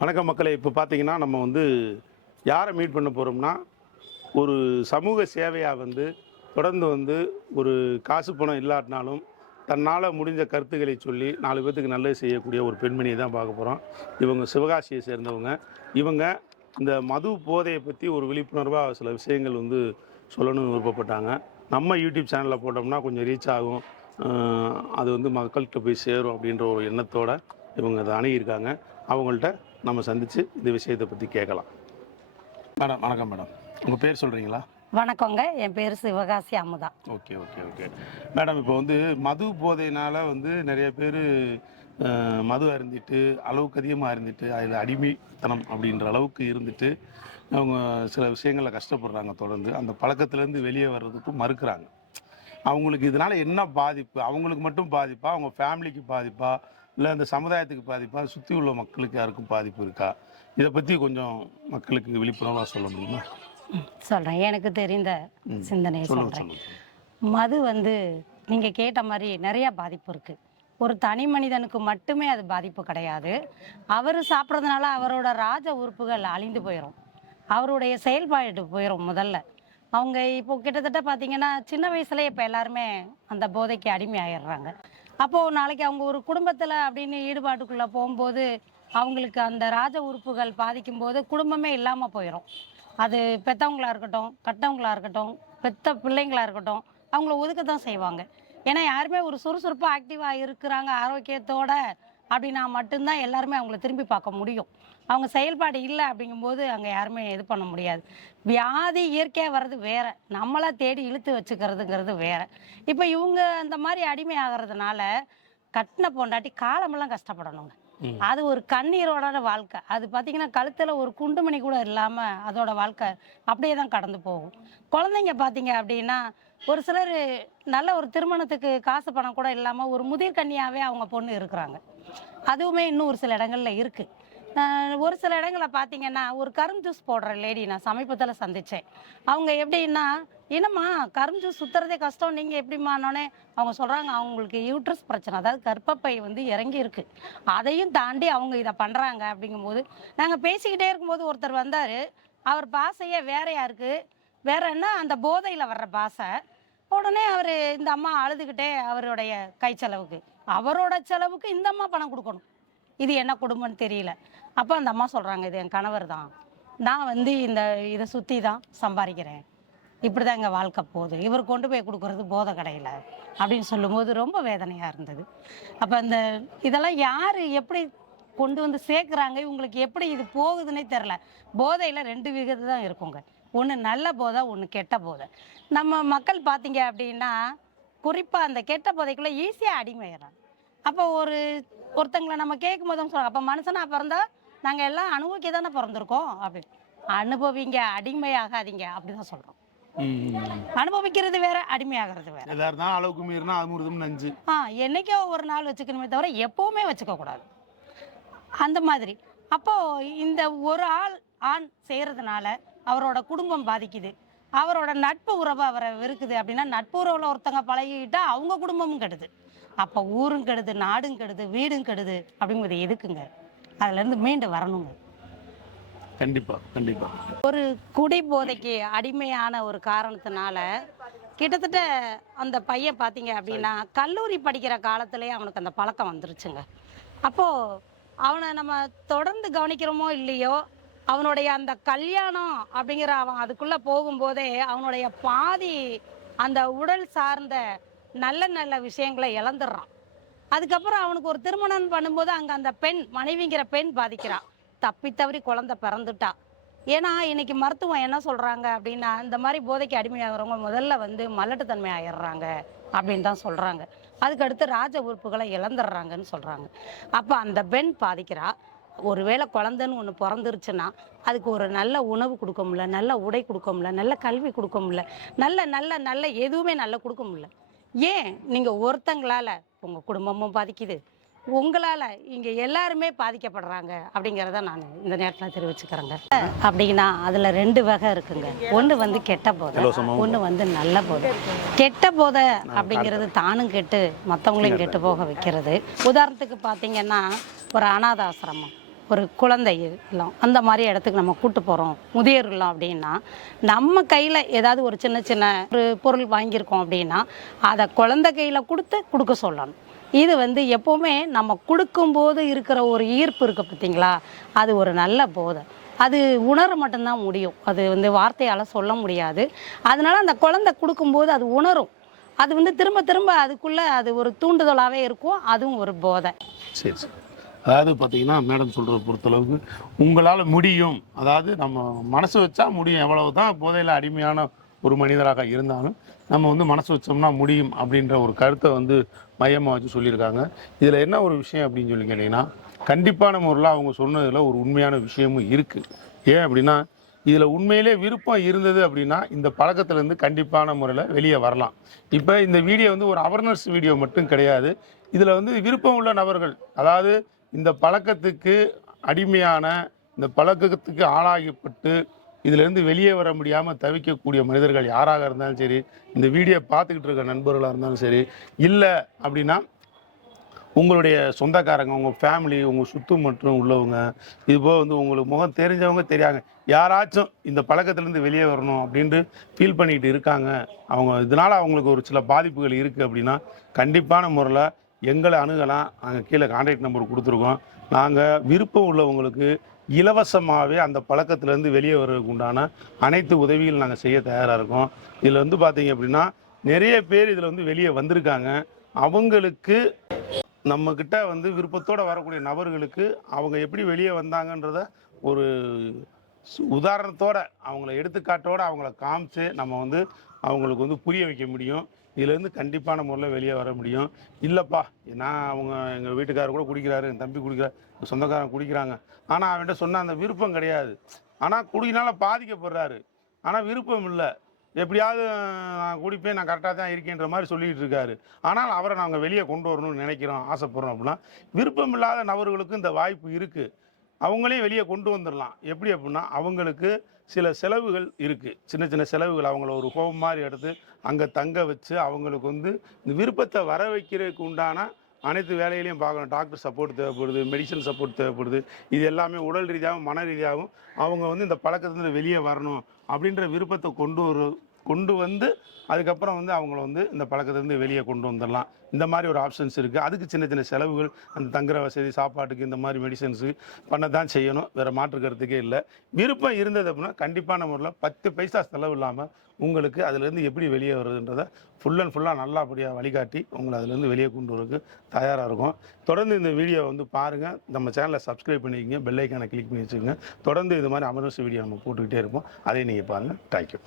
வணக்கம் மக்களே. இப்போ பார்த்தீங்கன்னா நம்ம யாரை மீட் பண்ண போகிறோம்னா, ஒரு சமூக சேவையாக தொடர்ந்து ஒரு காசு பணம் இல்லாட்டினாலும் தன்னால் முடிஞ்ச கருத்துக்களை சொல்லி 4 பேர்த்துக்கு நல்லது செய்யக்கூடிய ஒரு பெண்மணியை தான் பார்க்க போகிறோம். இவங்க சிவகாசியை சேர்ந்தவங்க. இவங்க இந்த மது போதையை பற்றி ஒரு விழிப்புணர்வாக சில விஷயங்கள் சொல்லணும்னு விருப்பப்பட்டாங்க. நம்ம யூடியூப் சேனலில் போட்டோம்னா கொஞ்சம் ரீச் ஆகும், அது மக்கள்கிட்ட போய் சேரும் அப்படின்ற ஒரு எண்ணத்தோடு இவங்க அதை அணுகியிருக்காங்க. அவங்கள்ட்ட நம்ம சந்தித்து இந்த விஷயத்தை பற்றி கேட்கலாம். மேடம் வணக்கம். மேடம் உங்கள் பேர் சொல்கிறீங்களா? வணக்கங்க, என் பேர் Sivakasi Amudha. Okay okay okay madam, இப்போ மது போதையினால் நிறைய பேர் மது அருந்திட்டு அளவுக்கு அதிகமாக இருந்துட்டு அதில் அடிமைத்தனம் அப்படின்ற அளவுக்கு இருந்துட்டு அவங்க சில விஷயங்களில் கஷ்டப்படுறாங்க. தொடர்ந்து அந்த பழக்கத்துலேருந்து வெளியே வர்றதுக்கும் மறுக்கிறாங்க. அவங்களுக்கு இதனால் என்ன பாதிப்பு? அவங்களுக்கு மட்டும் பாதிப்பா, அவங்க ஃபேமிலிக்கு பாதிப்பா, இல்லை அந்த சமுதாயத்துக்கு பாதிப்பா, சுற்றி உள்ள மக்களுக்கு யாருக்கும் பாதிப்பு இருக்கா? இதை பற்றி கொஞ்சம் மக்களுக்கு விழிப்புணர்வாக சொல்ல முடியுமா? சொல்கிறேன், எனக்கு தெரிந்த சிந்தனையை சொல்கிறேன். மது நீங்கள் கேட்ட மாதிரி நிறையா பாதிப்பு இருக்குது. ஒரு தனி மனிதனுக்கு மட்டுமே அது பாதிப்பு கிடையாது. அவர் சாப்பிட்றதுனால அவரோட ராஜ உறுப்புகள் அழிந்து போயிடும், அவருடைய செயல்பாடு போயிடும். முதல்ல அவங்க இப்போ கிட்டத்தட்ட பார்த்தீங்கன்னா சின்ன வயசுலேயே இப்போ எல்லாருமே அந்த போதைக்கு அடிமை ஆயிடுறாங்க. அப்போது நாளைக்கு அவங்க ஒரு குடும்பத்தில் அப்படின்னு ஈடுபாட்டுக்குள்ளே போகும்போது அவங்களுக்கு அந்த ராஜ உறுப்புகள் பாதிக்கும் போது குடும்பமே இல்லாமல் போயிடும். அது பெற்றவங்களாக இருக்கட்டும், கட்டவங்களாக இருக்கட்டும், பெற்ற பிள்ளைங்களாக இருக்கட்டும், அவங்கள ஒதுக்க தான் செய்வாங்க. ஏன்னா யாருமே ஒரு சுறுசுறுப்பாக ஆக்டிவாக இருக்கிறாங்க ஆரோக்கியத்தோட அப்படின்னா மட்டும்தான் எல்லாருமே அவங்கள திரும்பி பார்க்க முடியும். அவங்க செயல்பாடு இல்லை அப்படிங்கும்போது அங்கே யாருமே இது பண்ண முடியாது. வியாதி இயற்கையாக வர்றது வேற, நம்மளா தேடி இழுத்து வச்சுக்கிறதுங்கிறது வேற. இப்போ இவங்க அந்த மாதிரி அடிமை ஆகிறதுனால கட்டின பொண்டாட்டி காலமெல்லாம் கஷ்டப்படணுங்க. அது ஒரு கண்ணீரோட வாழ்க்கை. அது பார்த்தீங்கன்னா கழுத்தில் ஒரு குண்டுமணி கூட இல்லாமல் அதோட வாழ்க்கை அப்படியே தான் கடந்து போகும். குழந்தைங்க பார்த்தீங்க அப்படின்னா ஒரு சிலர் நல்ல ஒரு திருமணத்துக்கு காசு பணம் கூட இல்லாமல் ஒரு முதிர் கன்னியாகவே அவங்க பொண்ணு இருக்கிறாங்க. அதுவுமே இன்னும் ஒரு சில இடங்கள்ல இருக்குது. ஒரு சில இடங்களில் பார்த்தீங்கன்னா ஒரு கரும் ஜூஸ் போடுற லேடி நான் சமீபத்தில் சந்தித்தேன். அவங்க எப்படின்னா, என்னம்மா கரும் ஜூஸ் சுற்றுறதே கஷ்டம், நீங்கள் எப்படிமானோடனே அவங்க சொல்கிறாங்க அவங்களுக்கு யூட்ரஸ் பிரச்சனை, அதாவது கர்ப்பப்பை இறங்கி இருக்குது, அதையும் தாண்டி அவங்க இதை பண்ணுறாங்க. அப்படிங்கும்போது நாங்கள் பேசிக்கிட்டே இருக்கும்போது ஒருத்தர் வந்தார். அவர் பாசையே வேறையா இருக்குது, வேற என்ன அந்த போதையில் வர்ற பாசை. உடனே அவர் இந்த அம்மா அழுதுகிட்டே அவருடைய கை செலவுக்கு, அவரோட செலவுக்கு இந்த அம்மா பணம் கொடுக்கணும். இது என்ன குடும்பம்னு தெரியல. அப்போ அந்த அம்மா சொல்கிறாங்க, இது என் கணவர் தான், நான் இதை சுற்றி தான் சம்பாதிக்கிறேன், இப்படி தான் எங்கள் வாழ்க்கை போகுது, இவர் கொண்டு போய் கொடுக்குறது போதை கடையில் அப்படின்னு சொல்லும்போது ரொம்ப வேதனையாக இருந்தது. அப்போ இதெல்லாம் யார் எப்படி கொண்டு சேர்க்குறாங்க, இவங்களுக்கு எப்படி இது போகுதுன்னே தெரில. போதையில் 2 விதம் தான் இருக்குங்க. ஒன்று நல்ல போதை, ஒன்று கெட்ட போதை. நம்ம மக்கள் பார்த்தீங்க அப்படின்னா குறிப்பாக அந்த கெட்ட போதைக்குள்ளே ஈஸியாக அடிமையிடறாங்க. அப்போ ஒருத்தங்களை நம்ம கேட்கும் போதும் சொல்கிறாங்க, அப்போ மனுஷனாக பிறந்தா நாங்கள் எல்லாம் அனுபவிக்க தானே பிறந்திருக்கோம் அப்படின்னு. அனுபவிங்க, அடிமையாகாதீங்க அப்படிதான் சொல்கிறோம். அனுபவிக்கிறது வேற, அடிமையாகிறது வேற. அளவுக்கு மீறினா அமிர்தம் நஞ்சு. என்னைக்கோ ஒரு நாள் வச்சுக்கணுமே தவிர எப்பவுமே வச்சுக்க கூடாது அந்த மாதிரி. அப்போ இந்த ஒரு ஆண் செய்யறதுனால அவரோட குடும்பம் பாதிக்குது, அவரோட நட்பு உறவு அவரை வெறுக்குது. அப்படின்னா நட்பு உறவுல ஒருத்தங்க பழகிக்கிட்டா அவங்க குடும்பமும் கெடுது, அப்போ ஊரும் கெடுது, நாடும் கெடுது, வீடும் கெடுது. அப்படிங்கிறது எதுக்குங்க? அதுலேருந்து மீண்டு வரணுங்க. கண்டிப்பா கண்டிப்பா. ஒரு குடி போதைக்கு அடிமையான ஒரு காரணத்தினால கிட்டத்தட்ட அந்த பையன் பார்த்தீங்க அப்படின்னா கல்லூரி படிக்கிற காலத்திலே அவனுக்கு அந்த பழக்கம் வந்துருச்சுங்க. அப்போது அவனை நம்ம தொடர்ந்து கவனிக்கிறோமோ இல்லையோ, அவனுடைய அந்த கல்யாணம் அப்படிங்கிற அவன் அதுக்குள்ளே போகும்போதே அவனுடைய பாதி அந்த உடல் சார்ந்த நல்ல நல்ல விஷயங்களை இழந்துடுறான். அதுக்கப்புறம் அவனுக்கு ஒரு திருமணம் பண்ணும்போது அங்கே அந்த பெண், மனைவிங்கிற பெண் பாதிக்கிறான். தப்பி தவறி குழந்தை பிறந்துட்டா. ஏன்னா இன்னைக்கு மருத்துவம் என்ன சொல்கிறாங்க அப்படின்னா, இந்த மாதிரி போதைக்கு அடிமையாகிறவங்க முதல்ல மலட்டுத்தன்மை ஆயிடுறாங்க அப்படின்னு தான் சொல்கிறாங்க. அதுக்கடுத்து ராஜ உறுப்புகளை இழந்துடுறாங்கன்னு சொல்கிறாங்க. அப்போ அந்த பெண் பாதிக்கிறா. ஒருவேளை குழந்தைன்னு ஒன்று பிறந்துருச்சுன்னா அதுக்கு ஒரு நல்ல உணவு கொடுக்க முடியல, நல்ல உடை கொடுக்க முடியல, நல்ல கல்வி கொடுக்க முடியல, நல்ல நல்ல நல்ல எதுவுமே நல்லா கொடுக்க முடியல. ஏன்? நீங்கள் ஒருத்தங்களால் உங்கள் குடும்பமும் பாதிக்குது, உங்களால் இங்கே எல்லாருமே பாதிக்கப்படுறாங்க அப்படிங்கிறத நான் இந்த நேரத்தில் தெரிவிச்சுக்கிறேங்க. அப்படின்னா அதில் 2 வகை இருக்குங்க. ஒன்று கெட்ட போதை, ஒன்று நல்ல போதை. கெட்ட போதை அப்படிங்கிறது தானும் கெட்டு மற்றவங்களையும் கெட்டு போக வைக்கிறது. உதாரணத்துக்கு பார்த்தீங்கன்னா ஒரு அனாத ஆசிரமம், ஒரு குழந்தை இல்லம் அந்த மாதிரி இடத்துக்கு நம்ம கூட்டு போகிறோம், முதியோர் இல்லம் அப்படின்னா, நம்ம கையில் ஏதாவது ஒரு சின்ன சின்ன ஒரு பொருள் வாங்கியிருக்கோம் அப்படின்னா அதை குழந்தை கையில் கொடுக்க சொல்லணும். இது வந்து எப்போவுமே நம்ம கொடுக்கும்போது இருக்கிற ஒரு ஈர்ப்பு இருக்குது பார்த்தீங்களா, அது ஒரு நல்ல போதை. அது உணர மட்டும்தான் முடியும், அது வந்து வார்த்தையால் சொல்ல முடியாது. அதனால அந்த குழந்தை கொடுக்கும்போது அது உணரும், அது வந்து திரும்ப திரும்ப அதுக்குள்ளே அது ஒரு தூண்டுதலாகவே இருக்கும், அதுவும் ஒரு போதை. சரி சரி. அதாவது பார்த்தீங்கன்னா மேடம் சொல்கிறத பொறுத்தளவுக்கு உங்களால் முடியும், அதாவது நம்ம மனசு வச்சா முடியும், எவ்வளவு தான் போதையில் அடிமையான ஒரு மனிதராக இருந்தாலும் நம்ம வந்து மனசு வச்சோம்னா முடியும் அப்படின்ற ஒரு கருத்தை வந்து மையமாக வச்சு சொல்லியிருக்காங்க. இதில் என்ன ஒரு விஷயம் அப்படின்னு சொல்லி கேட்டிங்கன்னா, கண்டிப்பான முறையில் அவங்க சொன்னதில் ஒரு உண்மையான விஷயமும் இருக்குது. ஏன் அப்படின்னா, இதில் உண்மையிலே விருப்பம் இருந்தது அப்படின்னா இந்த பழக்கத்துலேருந்து கண்டிப்பான முறையில் வெளியே வரலாம். இப்போ இந்த வீடியோ வந்து ஒரு அவேர்னஸ் வீடியோ மட்டும் கிடையாது. இதில் வந்து விருப்பம் உள்ள நபர்கள், அதாவது இந்த பழக்கத்துக்கு அடிமையான, இந்த பழக்கத்துக்கு ஆளாகப்பட்டு இதிலேருந்து வெளியே வர முடியாமல் தவிக்கக்கூடிய மனிதர்கள் யாராக இருந்தாலும் சரி, இந்த வீடியோ பார்த்துக்கிட்டு இருக்க நண்பர்களாக இருந்தாலும் சரி, இல்லை அப்படின்னா உங்களுடைய சொந்தக்காரங்க, உங்கள் ஃபேமிலி, உங்கள் சுற்று மற்றும் உள்ளவங்க, இதுபோல் வந்து உங்களுக்கு முகம் தெரிஞ்சவங்க தெரியாங்க, யாராச்சும் இந்த பழக்கத்துலேருந்து வெளியே வரணும் அப்படின்ட்டு ஃபீல் பண்ணிக்கிட்டு இருக்காங்க, அவங்க இதனால் அவங்களுக்கு ஒரு சில பாதிப்புகள் இருக்குது அப்படின்னா கண்டிப்பான முறையில் எங்களை அணுகலாம். நாங்கள் கீழே கான்டாக்ட் நம்பர் கொடுத்துருக்கோம். நாங்கள் விருப்பம் உள்ளவங்களுக்கு இலவசமாகவே அந்த பழக்கத்துலேருந்து வெளியே வர்றதுக்கு உண்டான அனைத்து உதவிகள் நாங்கள் செய்ய தயாராக இருக்கோம். இதில் வந்து பார்த்தீங்க அப்படின்னா நிறைய பேர் இதில் வந்து வெளியே வந்திருக்காங்க. அவங்களுக்கு நம்மக்கிட்ட வந்து விருப்பத்தோடு வரக்கூடிய நபர்களுக்கு அவங்க எப்படி வெளியே வந்தாங்கன்றத ஒரு உதாரணத்தோடு, அவங்கள எடுத்துக்காட்டோடு அவங்கள காமிச்சு நம்ம வந்து அவங்களுக்கு வந்து புரிய வைக்க முடியும். இதுலேருந்து கண்டிப்பான முறையில் வெளியே வர முடியும். இல்லைப்பா, நான் அவங்க எங்கள் வீட்டுக்காரர் கூட குடிக்கிறாரு, என் தம்பி குடிக்கிறார், என் சொந்தக்காரன் குடிக்கிறாங்க, ஆனால் அவன்கிட்ட சொன்ன அந்த விருப்பம் கிடையாது, ஆனால் குடினால பாதிக்கப்படுறாரு, ஆனால் விருப்பம் இல்லை, எப்படியாவது நான் குடிப்பேன், நான் கரெக்டாக தான் இருக்கேன்ற மாதிரி சொல்லிக்கிட்டு இருக்காரு, ஆனால் அவரை நாங்கள் வெளியே கொண்டு வரணும்னு நினைக்கிறோம், ஆசைப்படுறோம் அப்படின்னா விருப்பம் இல்லாத நபர்களுக்கு இந்த வாய்ப்பு இருக்குது. அவங்களையும் வெளியே கொண்டு வந்துடலாம். எப்படி அப்படின்னா, அவங்களுக்கு சில செலவுகள் இருக்குது, சின்ன சின்ன செலவுகள். அவங்கள ஒரு ஹோம் மாதிரி எடுத்து அங்கே தங்க வச்சு அவங்களுக்கு வந்து இந்த விருப்பத்தை வர வைக்கிறதுக்கு உண்டான அனைத்து வேலைகளையும் பார்க்கணும். டாக்டர் சப்போர்ட் தேவைப்படுது, மெடிசன் சப்போர்ட் தேவைப்படுது. இது எல்லாமே உடல் ரீதியாகவும் மன ரீதியாகவும் அவங்க வந்து இந்த பழக்கத்துலேருந்து வெளியே வரணும் அப்படின்ற விருப்பத்தை கொண்டு வந்து அதுக்கப்புறம் வந்து அவங்கள வந்து இந்த பழக்கத்துலேருந்து வெளியே கொண்டு வந்துடலாம். இந்த மாதிரி ஒரு ஆப்ஷன்ஸ் இருக்குது. அதுக்கு சின்ன சின்ன செலவுகள், அந்த தங்குற வசதி, சாப்பாட்டுக்கு, இந்த மாதிரி மெடிசன்ஸு பண்ண தான் செய்யணும், வேறு மாற்று கருத்துக்கே இல்லை. விருப்பம் இருந்தது அப்படின்னா கண்டிப்பான முறையில் 10 பைசா செலவு இல்லாமல் உங்களுக்கு அதுலேருந்து எப்படி வெளியே வருதுன்றதை ஃபுல்லாக நல்லபடியாக வழிகாட்டி உங்களை அதுலேருந்து வெளியே கொண்டு வரதுக்கு தயாராக இருக்கும். தொடர்ந்து இந்த வீடியோ வந்து பாருங்கள், நம்ம சேனலை சப்ஸ்கிரைப் பண்ணிக்கங்க, பெல் ஐக்கானை கிளிக் பண்ணி வச்சுக்கோங்க. தொடர்ந்து இது மாதிரி அமர்ஸ் வீடியோ நம்ம போட்டுக்கிட்டே இருப்போம், அதையும் நீங்கள் பாருங்கள். தேங்க்யூ.